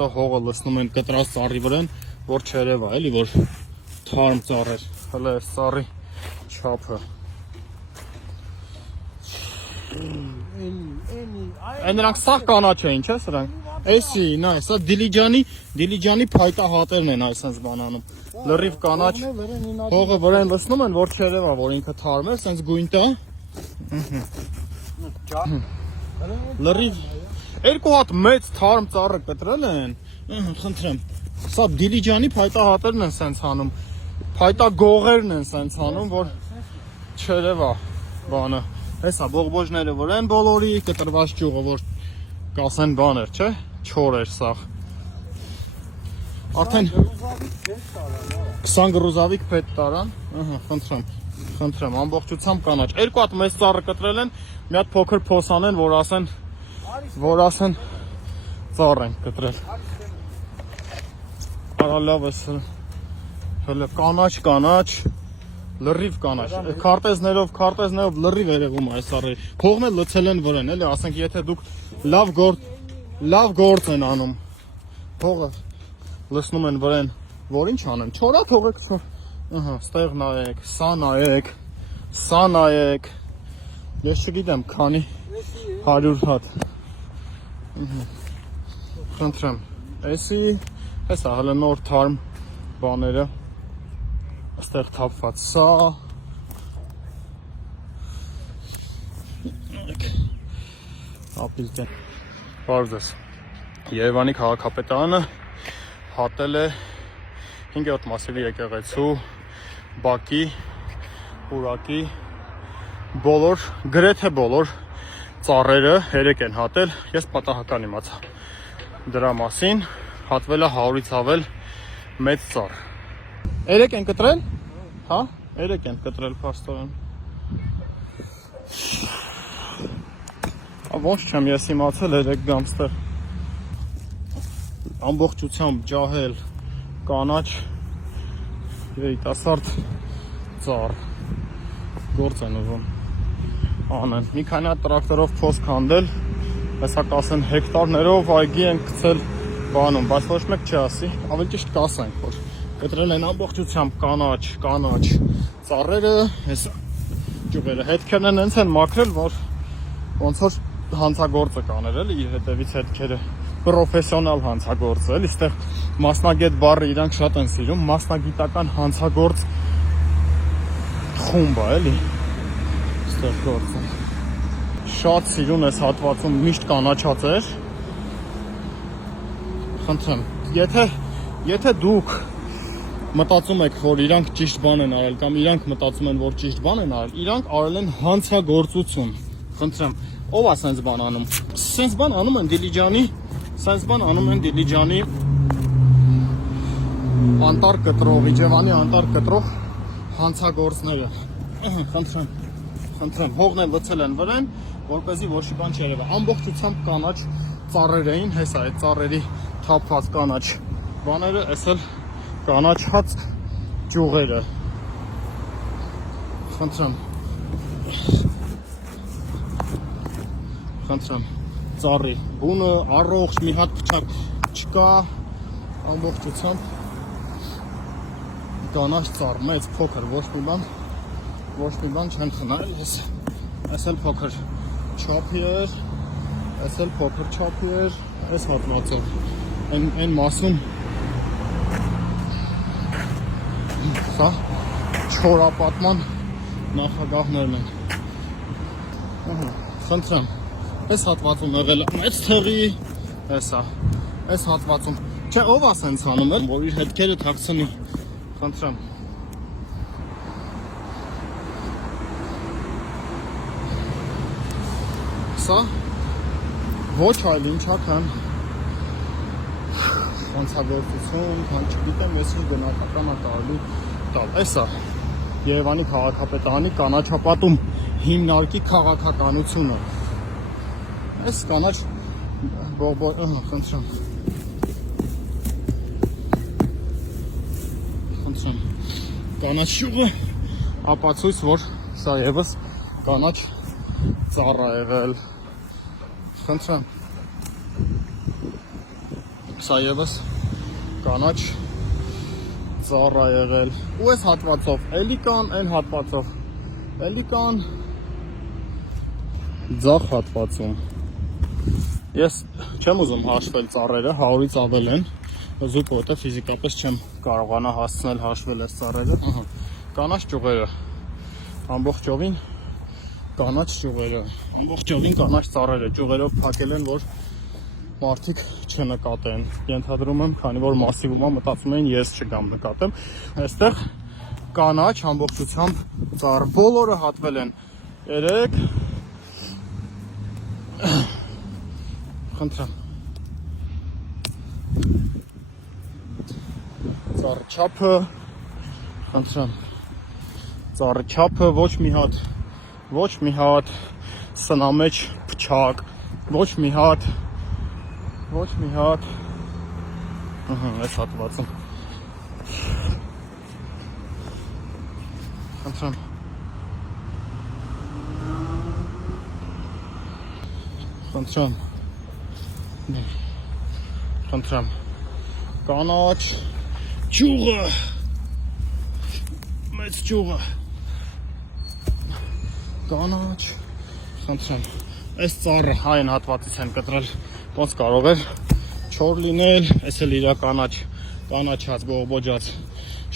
հետո հողը լցնում են կտրած ծառի վրան, որ չերևա, էլի, որ թարմ ծառեր, հələ այս ծառի չափը։ Այն նրանք սաղ կանաչ էին, չէ՞ սրանք։ Էսի, նայ, սա Դիլիջանի փայտահատերն են այսպես բանանում։ Լրիվ կանաչ, հողը վրան լցնում են, որ չերևա, որ ինքը թարմ է, սենց գույն տա։ Լրիվ երկու հատ մեծ թարմ ծառը կտրել են, խնդրեմ, սա Դիլիջանի փայտահատերն են սենց անում, փայտագողերն են սենց անում, որ չերևա բանը, հեսա բողբոջները որ են բոլորի, կտրված ճյուղը, որ կասեն բաներ, չէ, չոր էր սաղ, արդեն 20 գրուզավիկ պետ տարան, խնդրեմ, ամբողջությամբ կանաչ, երկու հատ մեծ ծառը կտրել են, մի հատ փոքր փոսան են, որ ասեն ծառ են կտրել, արա լավ ես, հələ կանաչ, լրիվ կանաչ, քարտեզներով լրիվ երևում է այս ծառերը, փողն էլ լցել են վրան, էլի, ասենք եթե դուք լավ գործ են անում, փողը լցնում են վրան, որ ինչ անեն, չորա թողեք, ստեղ նայեք, սա նայեք, ես չգիտեմ, քանի 100 հատ, խնդրեմ, հեսա հələ նոր թարմ բաները, ստեղ թափված սա, ապիլտեն, բարդես, Երևանի քաղաքապետարանը հատել է 5-րդ մասիվի եկեղեցու, բակի, պուրակի, գրեթե բոլոր ծառերը 3 են հատել, ես պատահական իմացա դրա մասին, հատվել է 100-ից ավել մեծ ծառ։ 3 են կտրել, հա, 3 են կտրել փաստորեն։ Ոնց չեմ ես իմացել 3 գամստեր։ Ամբողջությամբ ջահել, կանաչ, երիտասարդ ծառ, գործ են ուզում անեն։ Մի քանի հատ տրակտորով փոս քանդել, հեսա կասեն հեկտարներով այգի են գցել բանում, բայց ոչ մեկ չի ասի, ավելի ճիշտ կասենք, որ կտրել են ամբողջությամբ կանաչ ծառերը, հեսա ճյուղերը, հետքերն են հենց են մաքրել, որ ոնց որ հանցագործը կաներ, էլի իր հետևից հետքերը, պրոֆեսիոնալ հանցագործը, էլի, ստեղ մասնագետ բառը իրանք շատ են սիրում, մասնագիտական հանցագործ խումբ է, էլի, ստեղ գործը, շատ սիրուն ես հատվածում միշտ կանաչած էր, խնդրեմ, եթե դուք մտածում եք, որ իրանք ճիշտ բան են արել, կամ իրանք մտածում են, որ ճիշտ բան են արել, իրանք արել են հանցագործություն, խնդրեմ, ով է սենց բան անում, սենց բան անում են Դիլիջանի անտառ կտրող, Իջևանի անտառ կտրող հանցագործները, խնդրեմ, հողն են լցել են վրան, որպեսզի ոչի բան չերևա, ամբողջությամբ կանաչ ծառեր էին, հեսա այդ ծառերի թափված կանաչ բաները, այս էլ կանաչած ճյուղերը, խնդրեմ, ծառի բունը, առողջ, մի հատ փչակ չկա, ամբողջությամբ կանաչ ծառ, մեծ, փոքր, ոչ մի բան չեն խնայել, այս էլ փոքր չափի էր, այս էլ փոքր չափի էր, այս հատվածով, այն մասում սա չորապատման նախագահներն են, խնդրեմ, այս հատվածում եղել մեծ թղի, այս հատվածում, չէ ով է սենց անում էլ, որ իր հետքերը թաքցնի, խնդրեմ, սա ոչ այլ ինչա քան հանցագործություն, քան չգիտեմ ես ինչ գնահատական կարելի տալ, էսա Երևանի քաղաքապետարանի կանաչապատում հիմնարկի քաղաքականությունը, այս կանաչ խնդրեմ, կանաչ ճյուղը ապացույց, որ սա ևս կանաչ ծառ է եղել, խնդրեմ, սա եւս կանաչ ծառ է եղել։ Ու այս հատվածով էլի կան, այն հատվածով էլի կան ձախ հատվածում։ Ես չեմ ուզում հաշվել ծառերը, 100-ից ավել են, զուտ որտեղ ֆիզիկապես չեմ կարողանա հասցնել հաշվել այս ծառերը։ Կանաչ ճյուղերը, ամբողջովին կանաչ ճյուղերը, ամբողջովին կանաչ ծառերը, ճյուղերով փակել են, որ մարդիկ չնկատեն։ Ենթադրում եմ, քանի որ մասիվումա մտածում են ես չգամ նկատեմ։ Այստեղ կանաչ ամբողջությամբ ծառ, բոլորը հատվել են։ 3 Խնդրեմ։ Ծառի չափը, խնդրեմ։ Ծառի չափը ոչ մի հատ սնամեջ փչակ, ոչ մի հատ այս հատվածում։ Խնդրեմ, կանաչ ճյուղը, մեծ ճյուղը, կանաչ, խնդրեմ, այս ծառը այն հատվածից են կտրել, ոնց կարող էր չոր լինել, այս էլ իրա կանաչած, բողբոջած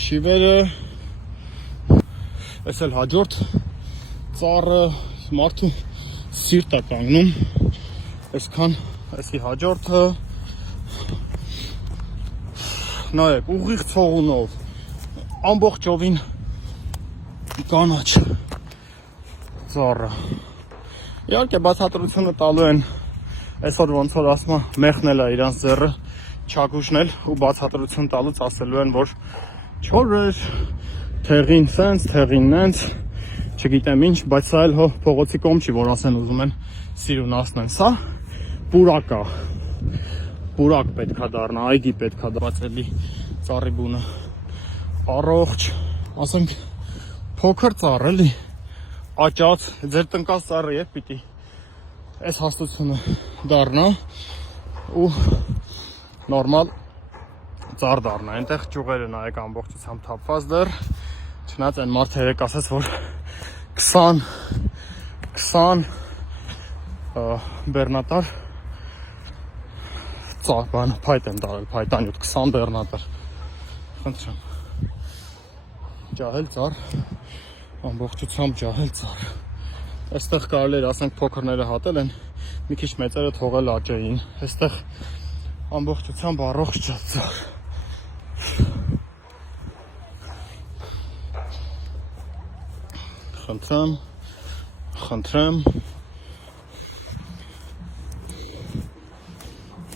շիվերը, այս էլ հաջորդ ծառը, մարդու սիրտ է կանգնում, այսքան, այսի հաջորդը, նայեք, ուղիղ ցողունով, ամբողջովին կանաչ ծառը։ Իհարկե բացատրությունը տալու են, այսօր ոնց որ ասում է, մեղնել է իրանց ձեռը, չակուշնել ու բացատրություն տալուց ասելու են, որ չոր էր, թեղին սենց, թեղին նենց, չգիտեմ ինչ, բայց սա էլ հո փողոցի կողմ չի, որ ասեն ուզում են սիրուն ասնեն, սա պուրակ է, պուրակ պետքա դառնա, այգի պետքա դարձելի ծառի բունը, առողջ, ասենք փոքր ծառ էլի, աճած, ձեր տնկած ծառը է պիտի այս հաստությունը դառնա ու նորմալ ծառ դառնա, այնտեղ ճյուղերը նայեք ամբողջությամբ թափված դեռ, չնայած այն մարդը երեք ասաց, որ 20 բեռնատար ծառ, փայտ են տարել, փայտանյութ, 20 բեռնատար, խնդրեմ, ջահել ծառ, ամբողջությամբ ջահել ծառ, այստեղ կարելի էր ասենք փոքրները հատել են, մի քիչ մեծերը թողել աճեին, այստեղ ամբողջությամբ առողջ ծառ, խնդրեմ,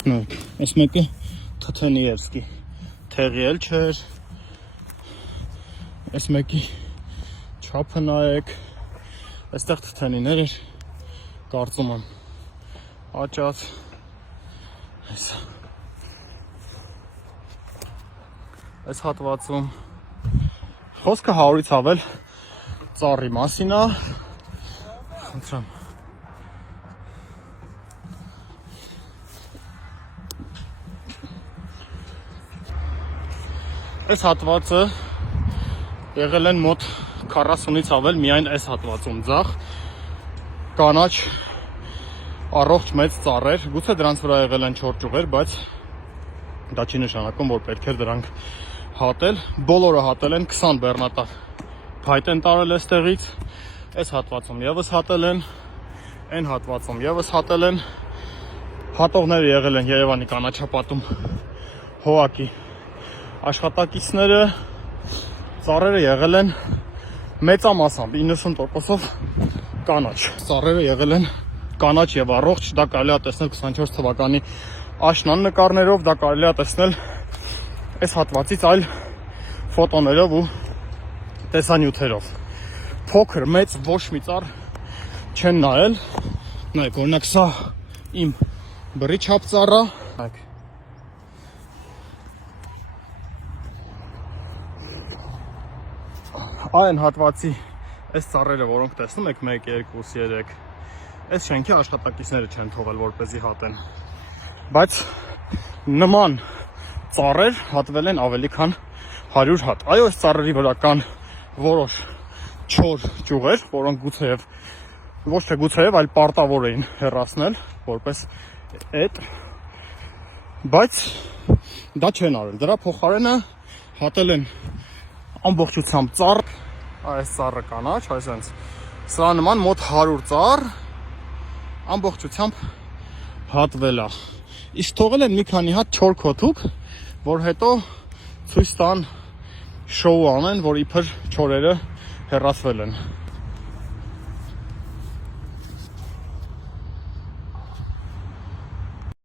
այս մեկը թթենիևսկի, թեղի էլ չէր, այս մեկի չափը նայեք, այստեղ թթենիներ էր, կարծում եմ, աճած, այս հատվածում, խոսքը 100-ից ավել ծառի մասին է, խնդրեմ, այս հատվածը եղել են մոտ 40-ից ավել միայն այս հատվածում ձախ, կանաչ առողջ մեծ ծառեր, գուցե դրանց վրա եղել են չոր ճյուղեր, բայց դա չի նշանակում, որ պետք էր դրանք հատել, բոլորը հատել են 20 բեռնատար, փայտ են տարել այստեղից, այս հատվածում ևս հատել են, այն հատվածում ևս հատել են, հատողները եղել են Երևանի կանաչապատում հողակի աշխատակիցները, ծառերը եղել են մեծամասամբ 90%-ով կանաչ, ծառերը եղել են կանաչ եւ առողջ, դա կարելի է տեսնել 24 թվականի աշնան նկարներով, դա կարելի է տեսնել այս հատվածից այլ ֆոտոներով ու տեսանյութերով, փոքր, մեծ ոչ մի ծառ չեն նայել, նայեք, օրինակ սա իմ բռի չափ ծառա, նայեք, այն հատվածի այս ծառերը, որոնք տեսնում եք 1, 2, 3, այս շենքի աշխատակիցները չեն թողել, որպեսզի հատեն, բայց նման ծառեր հատվել են ավելի քան 100 հատ։ Այո, այս ծառերի վրա կան որոշ չոր ճյուղեր, որոնք գուցեև ոչ թե գուցեև, այլ պարտավոր էին հեռացնել որպես էդ, բայց դա չեն արել։ Դրա փոխարենը հատել են ամբողջությամբ ծառ, այս ծառը կանաչ, այսինքն սրա նման մոտ 100 ծառ ամբողջությամբ հատվել է։ Իսկ թողել են մի քանի հատ չոր քոթուկ, որ հետո ցույց տան շոու անեն, որ իբր չորերը հեռացվել են։